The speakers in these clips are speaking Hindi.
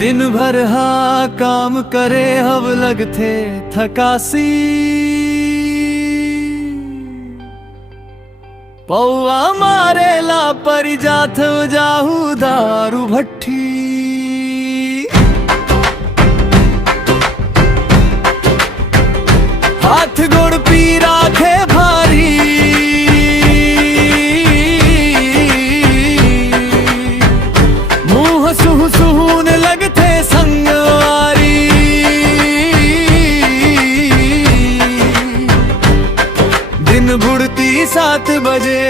दिन भर हाँ काम करे हब लगथे थकासी। पौआ मारेला परि जाथ जाहू दारू भट्ठी। हाथ गोड़ पी राखे भारी, मुंह सुह सुहून लगथे संगवारी। दिन बुड़ती 7 बजे,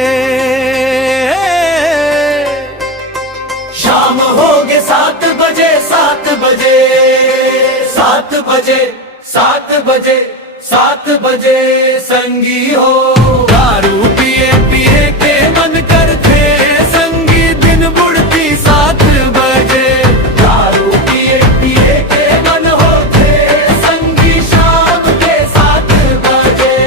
शाम होगे 7 बजे, 7 बजे, 7 बजे, 7 बजे, 7 बजे संगी हो। दारू पिए पिए के मन करते संगी, दिन बुड़ती 7 बजे। दारू पिए पिए के मन होते संगी, शाम के 7 बजे।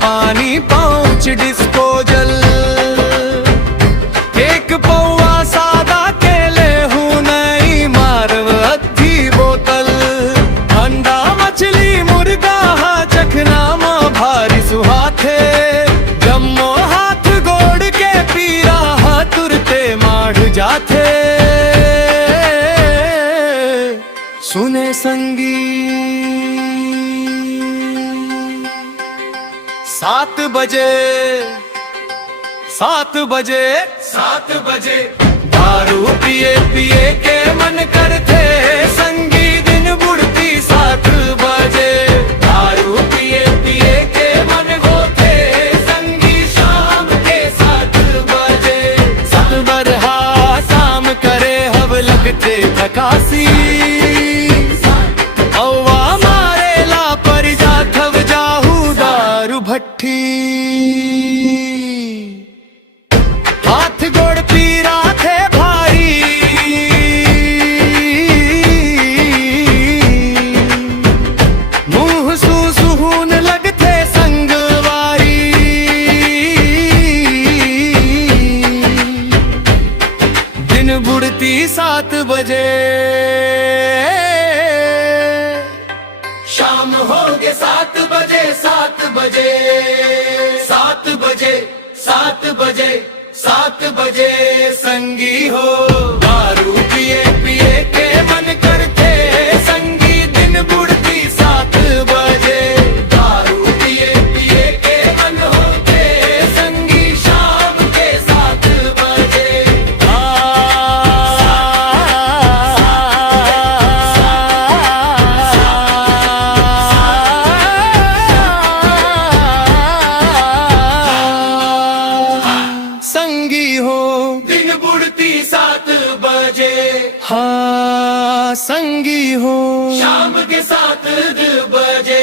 पानी पाउच डिस्पोजल, एक पौआ सादा केले हूँ नहीं मारव अद्धी बोतल। अंडा मछली मुर्गा हाँ चखना माँ भारी सुहाथे, जम्मो हाथ गोड़ के पीरा हाँ तुरते माढ़ जाथे। सुने संगी 7 बजे, 7 बजे, 7 बजे दारू पिए पिए के मन करते संगी, दिन बुड़ती 7 बजे। दारू पिए पिए के मन होते संगी, शाम के 7 बजे। 7 बरहा शाम करे हब लगते थकासी। औवा मारेला परि जाथव जाहू दारू भट्ठी। हाथ गोड़ पी राखे भारी, मुंह सू सुहून लगथे संगवारी। दिन बुड़ती 7 बजे, शाम होगे 7 बजे, 7 बजे, 7 बजे, 7 बजे, 7 बजे संगी हो। दारू पिए पिए के मन करते संगी, दिन बुड़ती 7 बजे। दारू पिए पिए के मन होते संगी, शाम के 7 बजे। संगी हो दिन बुड़ती 7 बजे, हाँ संगी हो। शाम के 7 बजे।